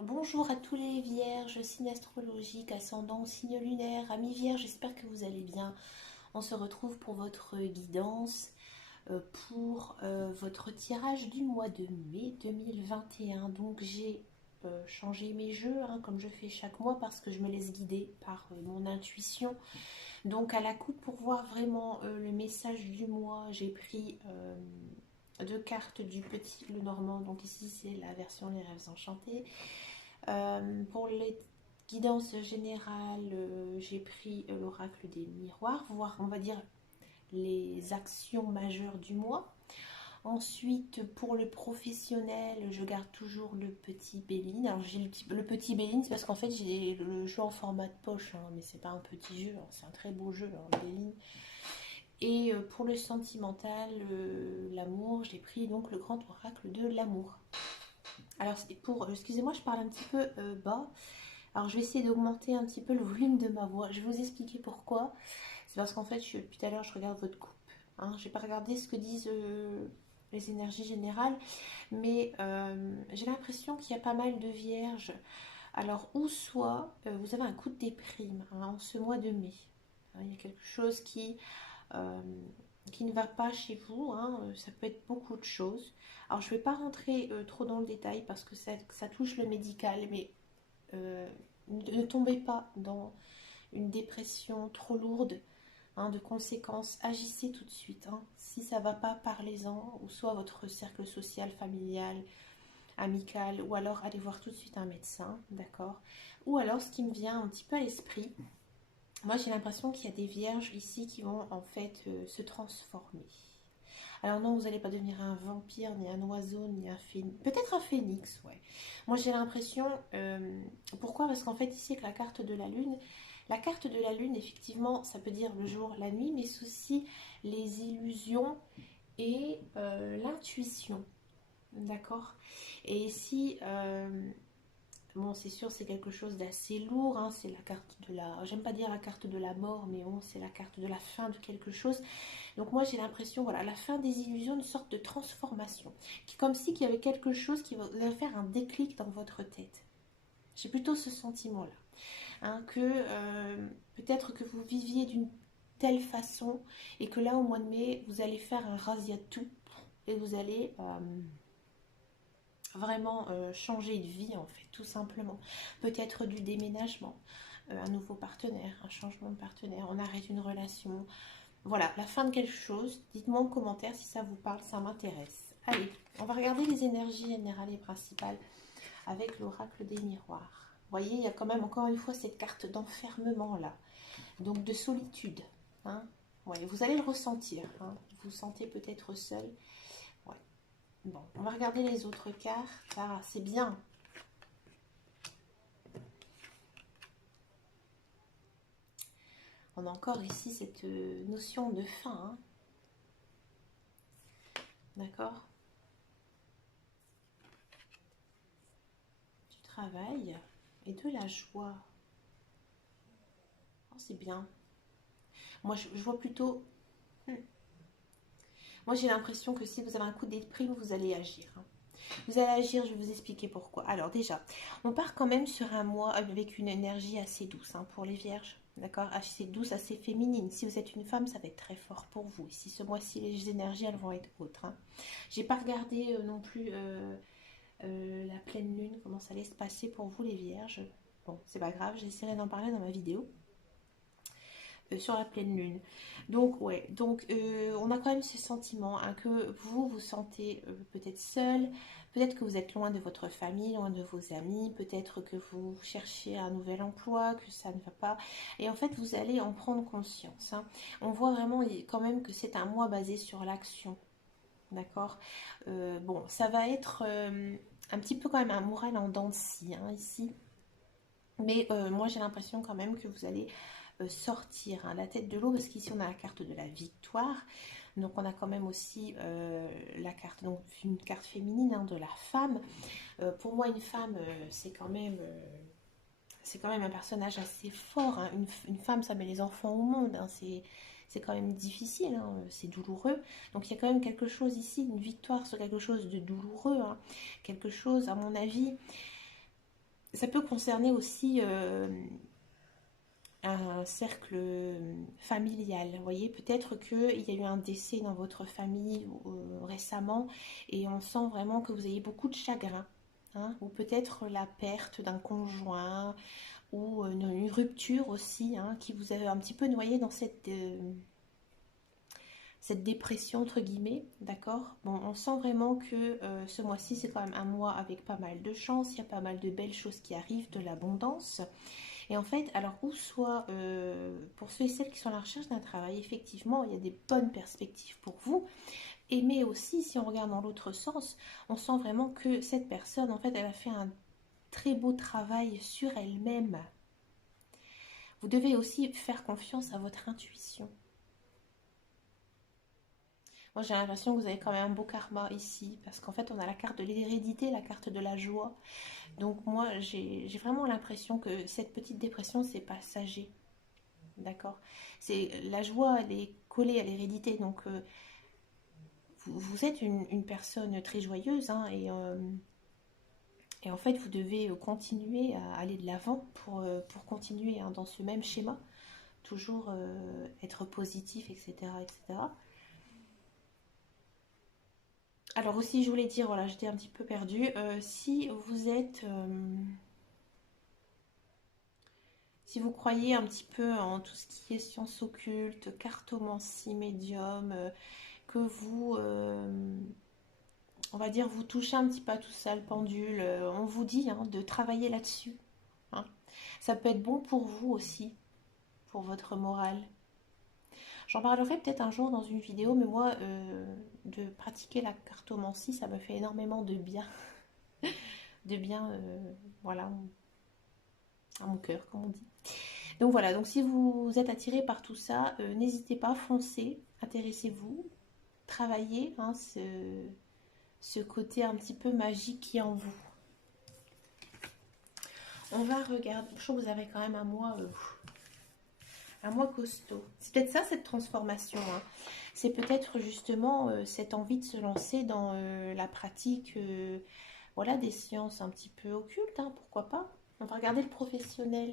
Bonjour à tous les vierges, signe astrologique, ascendant, signe lunaire, amis vierges, j'espère que vous allez bien. On se retrouve pour votre guidance, pour votre tirage du mois de mai 2021. Donc j'ai changé mes jeux, hein, comme je fais chaque mois, parce que je me laisse guider par mon intuition. Donc à la coupe, pour voir vraiment le message du mois, j'ai pris deux cartes du petit le normand. Donc ici c'est la version Les Rêves Enchantés. Pour les guidances générales, j'ai pris l'oracle des miroirs, voir, on va dire, les actions majeures du mois. Ensuite, pour le professionnel, je garde toujours le petit Béline. Alors, j'ai le petit Béline, c'est parce qu'en fait, j'ai le jeu en format de poche, hein, mais c'est pas un petit jeu, hein, c'est un très beau jeu, hein, le Béline. Et pour le sentimental, l'amour, j'ai pris donc le grand oracle de l'amour. Alors, excusez-moi, je parle un petit peu bas. Alors je vais essayer d'augmenter un petit peu le volume de ma voix. Je vais vous expliquer pourquoi. C'est parce qu'en fait, depuis tout à l'heure, je regarde votre coupe. Hein. Je n'ai pas regardé ce que disent les énergies générales, mais j'ai l'impression qu'il y a pas mal de vierges. Alors, ou soit vous avez un coup de déprime, hein, en ce mois de mai. Hein, il y a quelque chose euh, qui ne va pas chez vous. Hein. Ça peut être beaucoup de choses. Alors, je ne vais pas rentrer trop dans le détail parce que ça touche le médical, mais euh, ne tombez pas dans une dépression trop lourde, hein, de conséquences. Agissez tout de suite. Hein. Si ça ne va pas, parlez-en, ou soit votre cercle social, familial, amical, ou alors allez voir tout de suite un médecin, d'accord. Ou alors, ce qui me vient un petit peu à l'esprit, moi j'ai l'impression qu'il y a des vierges ici qui vont en fait se transformer. Alors non, vous n'allez pas devenir un vampire, ni un oiseau, ni un phénix. Peut-être un phénix, ouais. Moi j'ai l'impression... pourquoi? Parce qu'en fait ici avec la carte de la lune, effectivement, ça peut dire le jour, la nuit, mais c'est aussi les illusions et l'intuition. D'accord. Et ici, bon, c'est sûr, c'est quelque chose d'assez lourd. Hein, c'est la carte de la. J'aime pas dire la carte de la mort, mais bon, c'est la carte de la fin de quelque chose. Donc, moi, j'ai l'impression, voilà, la fin des illusions, une sorte de transformation. Comme si qu'il y avait quelque chose qui va faire un déclic dans votre tête. J'ai plutôt ce sentiment-là. Hein, que peut-être que vous viviez d'une telle façon et que là, au mois de mai, vous allez faire un razzia de tout et vous allez vraiment changer de vie en fait, tout simplement. Peut-être du déménagement, un nouveau partenaire, un changement de partenaire, on arrête une relation. Voilà, la fin de quelque chose. Dites-moi en commentaire si ça vous parle, ça m'intéresse. Allez, on va regarder les énergies générales et principales avec l'oracle des miroirs. Vous voyez, il y a quand même encore une fois cette carte d'enfermement là, donc de solitude. Hein. Ouais, vous allez le ressentir. Hein. Vous vous sentez peut-être seul. Ouais. Bon, on va regarder les autres cartes. Ah, c'est bien. On a encore ici cette notion de fin. Hein. D'accord. Du travail et de la joie. Oh, c'est bien. Moi, je vois plutôt... Moi, j'ai l'impression que si vous avez un coup de déprime, vous allez agir. Hein. Vous allez agir, je vais vous expliquer pourquoi. Alors déjà, on part quand même sur un mois avec une énergie assez douce, hein, pour les vierges. D'accord. Assez douce, assez féminine. Si vous êtes une femme, ça va être très fort pour vous. Ici, ce mois-ci, les énergies, elles vont être autres. Hein. J'ai pas regardé non plus la pleine lune, comment ça allait se passer pour vous les vierges. Bon, c'est pas grave, j'essaierai d'en parler dans ma vidéo. Sur la pleine lune. Donc ouais, donc on a quand même ce sentiment, hein, que vous vous sentez peut-être seul, peut-être que vous êtes loin de votre famille, loin de vos amis, peut-être que vous cherchez un nouvel emploi, que ça ne va pas. Et en fait, vous allez en prendre conscience. Hein. On voit vraiment quand même que c'est un mois basé sur l'action. D'accord. Bon, ça va être un petit peu quand même un moral en dents de scie, hein, ici. Mais moi j'ai l'impression quand même que vous allez sortir, hein, la tête de l'eau, parce qu'ici on a la carte de la victoire. Donc on a quand même aussi la carte, donc une carte féminine, hein, de la femme. Pour moi une femme c'est quand même un personnage assez fort. Hein. Une femme ça met les enfants au monde. Hein. C'est quand même difficile, hein. C'est douloureux. Donc il y a quand même quelque chose ici, une victoire sur quelque chose de douloureux. Hein. Quelque chose, à mon avis, Ça peut concerner aussi un cercle familial. Vous voyez, peut-être qu'il y a eu un décès dans votre famille récemment et on sent vraiment que vous avez beaucoup de chagrin. Hein, ou peut-être la perte d'un conjoint ou une rupture aussi hein, qui vous a un petit peu noyé dans cette dépression entre guillemets, d'accord. Bon, on sent vraiment que ce mois-ci c'est quand même un mois avec pas mal de chance, il y a pas mal de belles choses qui arrivent, de l'abondance. Et en fait, alors ou soit pour ceux et celles qui sont à la recherche d'un travail, effectivement, il y a des bonnes perspectives pour vous. Et mais aussi, si on regarde dans l'autre sens, on sent vraiment que cette personne, en fait, elle a fait un très beau travail sur elle-même. Vous devez aussi faire confiance à votre intuition. Moi, j'ai l'impression que vous avez quand même un beau karma ici, parce qu'en fait, on a la carte de l'hérédité, la carte de la joie. Donc moi, j'ai vraiment l'impression que cette petite dépression, c'est passager. D'accord. C'est la joie, elle est collée à l'hérédité. Donc, vous êtes une personne très joyeuse hein, et en fait, vous devez continuer à aller de l'avant pour continuer hein, dans ce même schéma. Toujours être positif, etc., etc. Alors aussi, je voulais dire, voilà, j'étais un petit peu perdue. Si vous êtes, si vous croyez un petit peu en tout ce qui est sciences occultes, cartomancie, médium, que vous, on va dire, vous touchez un petit peu à tout ça, le pendule, on vous dit hein, de travailler là-dessus. Hein. Ça peut être bon pour vous aussi, pour votre morale. J'en parlerai peut-être un jour dans une vidéo, mais moi, de pratiquer la cartomancie, ça me fait énormément de bien. De bien, voilà, à mon cœur, comme on dit. Donc voilà, donc si vous êtes attiré par tout ça, n'hésitez pas, foncez, intéressez-vous, travaillez hein, ce côté un petit peu magique qui est en vous. On va regarder, je trouve que vous avez quand même un mois costaud. C'est peut-être ça cette transformation. Hein. C'est peut-être justement cette envie de se lancer dans la pratique voilà, des sciences un petit peu occultes, hein, pourquoi pas. On va regarder le professionnel.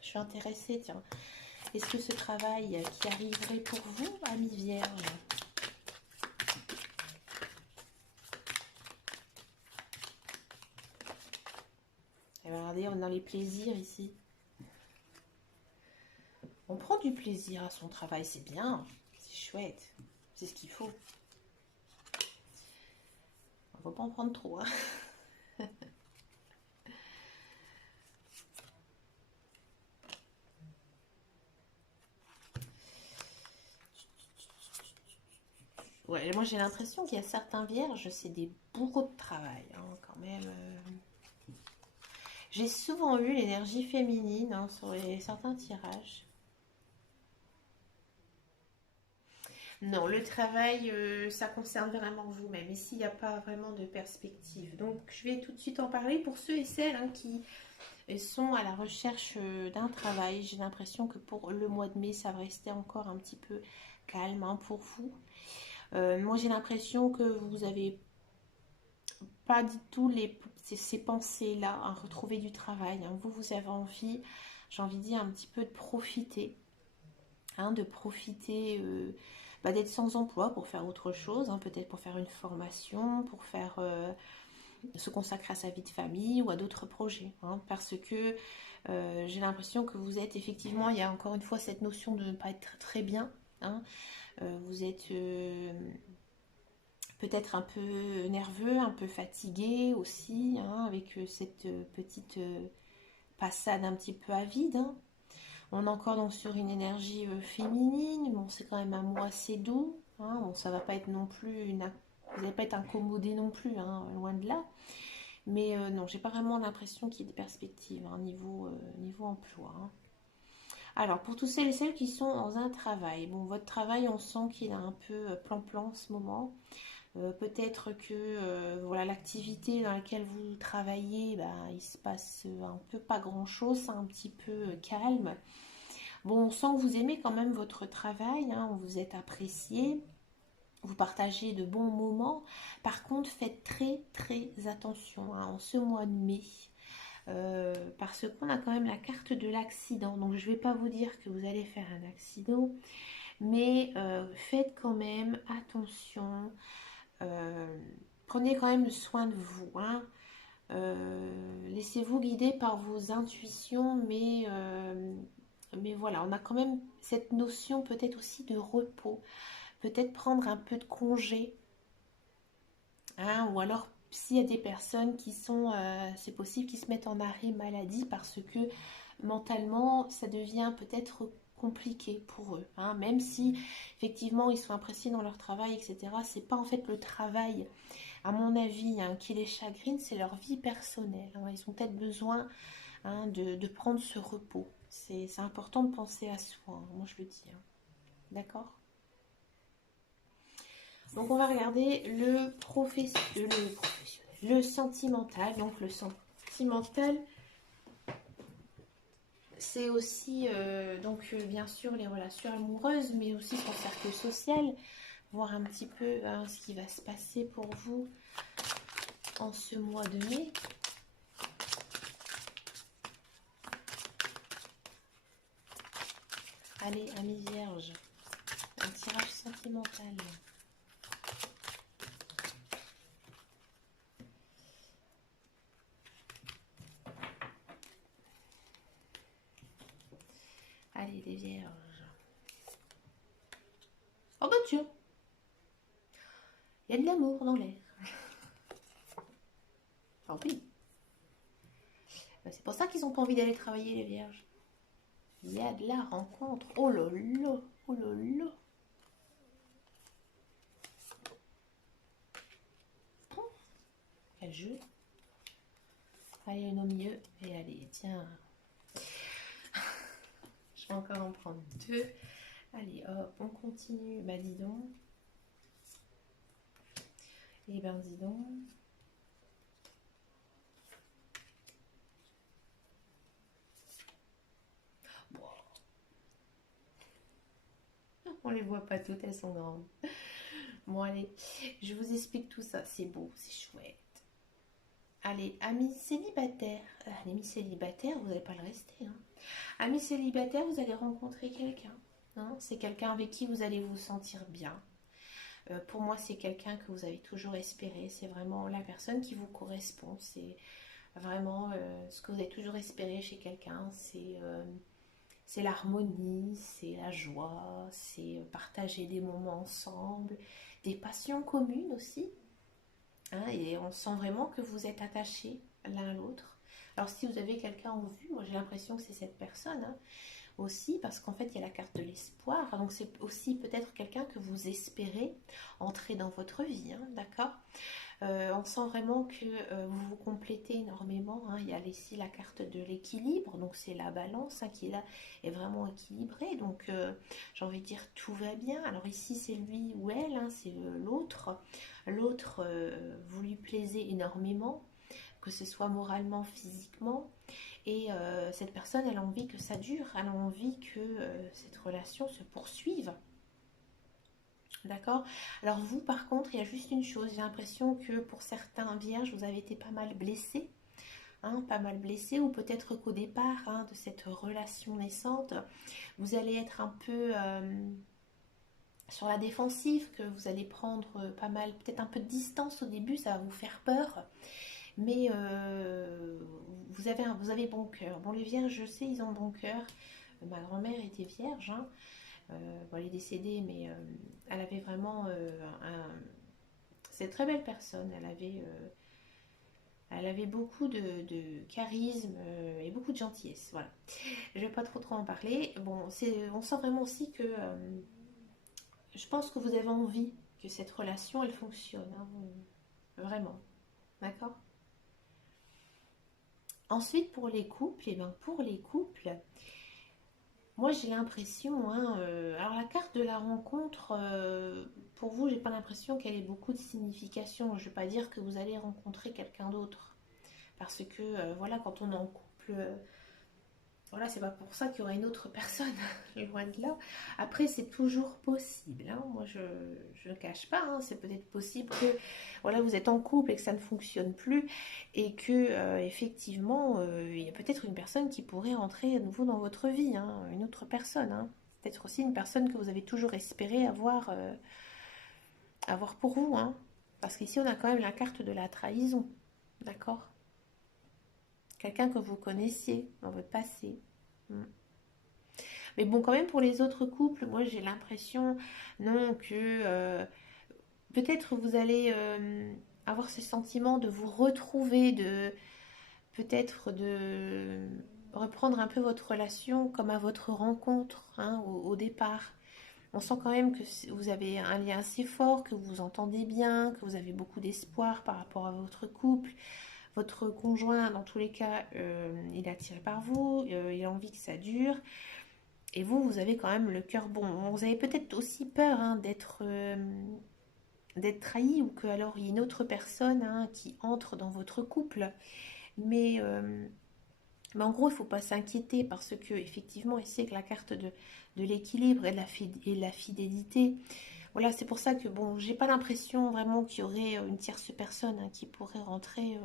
Je suis intéressée, tiens. Est-ce que ce travail qui arriverait pour vous, ami Vierge? Et regardez, on est dans les plaisirs ici. On prend du plaisir à son travail, c'est bien, c'est chouette, c'est ce qu'il faut. Il ne faut pas en prendre trop. Hein. Ouais, moi j'ai l'impression qu'il y a certains vierges, c'est des bourreaux de travail, hein, quand même. J'ai souvent eu l'énergie féminine hein, sur certains tirages. Non, le travail, ça concerne vraiment vous-même. Ici, il n'y a pas vraiment de perspective. Donc, je vais tout de suite en parler pour ceux et celles hein, qui sont à la recherche d'un travail. J'ai l'impression que pour le mois de mai, ça va rester encore un petit peu calme hein, pour vous. Moi, j'ai l'impression que vous avez pas du tout ces pensées-là à retrouver du travail. Hein. Vous avez envie, j'ai envie de dire, un petit peu de profiter. Hein, de profiter d'être sans emploi pour faire autre chose, hein, peut-être pour faire une formation, pour faire se consacrer à sa vie de famille ou à d'autres projets. Hein, parce que j'ai l'impression que vous êtes effectivement, il y a encore une fois cette notion de ne pas être très bien. Hein, vous êtes peut-être un peu nerveux, un peu fatigué aussi, hein, avec cette petite passade un petit peu à vide. Hein. On est encore donc sur une énergie féminine. Bon, c'est quand même un mois assez doux. Hein. Bon, ça va pas être non plus vous n'allez pas être incommodé non plus, hein, loin de là. Mais non, j'ai pas vraiment l'impression qu'il y ait des perspectives hein, niveau emploi. Hein. Alors, pour tous celles et celles qui sont dans un travail, bon, votre travail, on sent qu'il est un peu plan-plan en ce moment. Peut-être que voilà l'activité dans laquelle vous travaillez, bah, il se passe un peu pas grand-chose, c'est un petit peu calme. Bon, on sent que vous aimez quand même votre travail, hein, vous êtes apprécié, vous partagez de bons moments. Par contre, faites très très attention hein, en ce mois de mai. parce qu'on a quand même la carte de l'accident. Donc je ne vais pas vous dire que vous allez faire un accident, mais faites quand même attention. Prenez quand même soin de vous, hein. Laissez-vous guider par vos intuitions, mais voilà, on a quand même cette notion peut-être aussi de repos, peut-être prendre un peu de congé, hein, ou alors s'il y a des personnes qui sont, c'est possible qu'ils se mettent en arrêt maladie parce que mentalement ça devient peut-être compliqué pour eux, hein, même si effectivement ils sont appréciés dans leur travail, etc. C'est pas en fait le travail, à mon avis, hein, qui les chagrine, c'est leur vie personnelle, hein. Ils ont peut-être besoin, hein, de prendre ce repos. C'est important de penser à soi, hein, moi je le dis, hein. D'accord. Donc on va regarder le sentimental. Donc le sentimental, c'est aussi bien sûr les relations amoureuses, mais aussi son cercle social, voir un petit peu, hein, ce qui va se passer pour vous en ce mois de mai. Allez, amis vierges, un tirage sentimental. Allez, les vierges. Oh bah tiens, il y a de l'amour dans l'air. Tant pis. C'est pour ça qu'ils n'ont pas envie d'aller travailler, les vierges. Il y a de la rencontre. Oh là là, oh là là. Quel jeu. Allez, une au milieu. Et allez, tiens. Je vais encore en prendre deux. Allez, hop, on continue. Bah, dis donc. Et ben, dis donc. Bon. On les voit pas toutes, elles sont grandes. Bon, allez, je vous explique tout ça. C'est beau, c'est chouette. Allez, amis célibataires. Amis célibataires, vous n'allez pas le rester, hein. Amis célibataires, vous allez rencontrer quelqu'un, hein. C'est quelqu'un avec qui vous allez vous sentir bien. Pour moi, c'est quelqu'un que vous avez toujours espéré. C'est vraiment la personne qui vous correspond. C'est vraiment ce que vous avez toujours espéré chez quelqu'un. C'est l'harmonie, c'est la joie, c'est partager des moments ensemble, des passions communes aussi, hein, et on sent vraiment que vous êtes attachés l'un à l'autre. Alors si vous avez quelqu'un en vue, moi j'ai l'impression que c'est cette personne, hein, aussi, parce qu'en fait il y a la carte de l'espoir, donc c'est aussi peut-être quelqu'un que vous espérez entrer dans votre vie, hein, d'accord. On sent vraiment que vous vous complétez énormément, hein. Il y a ici la carte de l'équilibre, donc c'est la balance, hein, qui là est vraiment équilibrée, donc j'ai envie de dire tout va bien. Alors ici c'est lui ou elle, hein, c'est l'autre. L'autre, vous lui plaisez énormément, que ce soit moralement, physiquement, et cette personne elle a envie que ça dure, elle a envie que cette relation se poursuive. D'accord. Alors vous, par contre, il y a juste une chose. J'ai l'impression que pour certains vierges, vous avez été pas mal blessés. Hein, pas mal blessés. Ou peut-être qu'au départ, hein, de cette relation naissante, vous allez être un peu sur la défensive, que vous allez prendre pas mal, peut-être un peu de distance au début, ça va vous faire peur. Mais vous avez bon cœur. Bon, les vierges, je sais, ils ont bon cœur. Ma grand-mère était vierge, hein. Bon, elle est décédée, mais elle avait vraiment c'est une très belle personne. Elle avait beaucoup de charisme et beaucoup de gentillesse. Voilà. Je vais pas trop en parler. Bon, on sent vraiment aussi que je pense que vous avez envie que cette relation elle fonctionne, hein, vraiment. D'accord. Ensuite, pour les couples, et ben pour les couples. Moi, j'ai l'impression, hein, alors la carte de la rencontre, pour vous, j'ai pas l'impression qu'elle ait beaucoup de signification. Je vais pas dire que vous allez rencontrer quelqu'un d'autre, parce que voilà, quand on est en couple, Voilà, c'est pas pour ça qu'il y aura une autre personne, loin de là. Après, c'est toujours possible, hein. Moi, je ne cache pas, hein. C'est peut-être possible que voilà, vous êtes en couple et que ça ne fonctionne plus et que effectivement, il y a peut-être une personne qui pourrait rentrer à nouveau dans votre vie, hein, une autre personne, hein. Peut-être aussi une personne que vous avez toujours espéré avoir pour vous, hein. Parce qu'ici, on a quand même la carte de la trahison, d'accord? Quelqu'un que vous connaissiez dans votre passé. Mm. Mais bon, quand même, pour les autres couples, moi j'ai l'impression, non, que peut-être vous allez avoir ce sentiment de vous retrouver, de peut-être de reprendre un peu votre relation comme à votre rencontre, hein, au départ. On sent quand même que vous avez un lien assez fort, que vous vous entendez bien, que vous avez beaucoup d'espoir par rapport à votre couple. Votre conjoint, dans tous les cas, il est attiré par vous, il a envie que ça dure. Et vous, vous avez quand même le cœur bon. Vous avez peut-être aussi peur, hein, d'être trahi ou que alors il y ait une autre personne, hein, qui entre dans votre couple. Mais, euh, mais en gros, il ne faut pas s'inquiéter parce que effectivement, ici avec la carte de l'équilibre et de la fidélité, voilà, c'est pour ça que bon, j'ai pas l'impression vraiment qu'il y aurait une tierce personne, hein, qui pourrait rentrer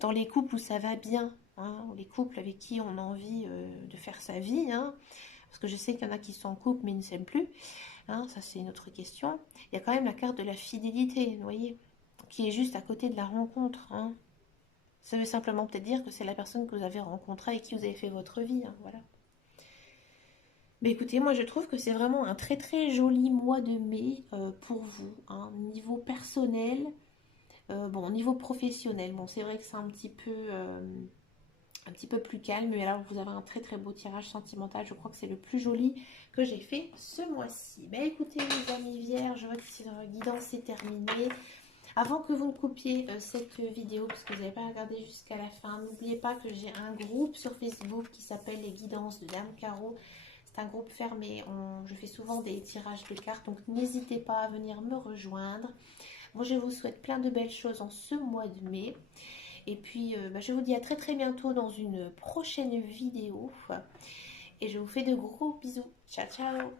dans les couples où ça va bien, hein, les couples avec qui on a envie de faire sa vie, hein. Parce que je sais qu'il y en a qui sont en couple mais ils ne s'aiment plus, hein, ça c'est une autre question. Il y a quand même la carte de la fidélité, vous voyez, qui est juste à côté de la rencontre, hein. Ça veut simplement peut-être dire que c'est la personne que vous avez rencontrée et qui vous avez fait votre vie, hein, voilà. Mais écoutez, moi je trouve que c'est vraiment un très très joli mois de mai pour vous, hein, niveau personnel, bon, niveau professionnel, bon c'est vrai que c'est un petit peu plus calme, mais alors vous avez un très très beau tirage sentimental, je crois que c'est le plus joli que j'ai fait ce mois-ci. Ben écoutez mes amis vierges, votre guidance est terminée. Avant que vous ne coupiez cette vidéo, parce que vous n'avez pas regardé jusqu'à la fin, n'oubliez pas que j'ai un groupe sur Facebook qui s'appelle les guidances de Dame Caro. C'est un groupe fermé, je fais souvent des tirages de cartes, donc n'hésitez pas à venir me rejoindre. Moi je vous souhaite plein de belles choses en ce mois de mai. Et puis, je vous dis à très très bientôt dans une prochaine vidéo. Et je vous fais de gros bisous. Ciao, ciao!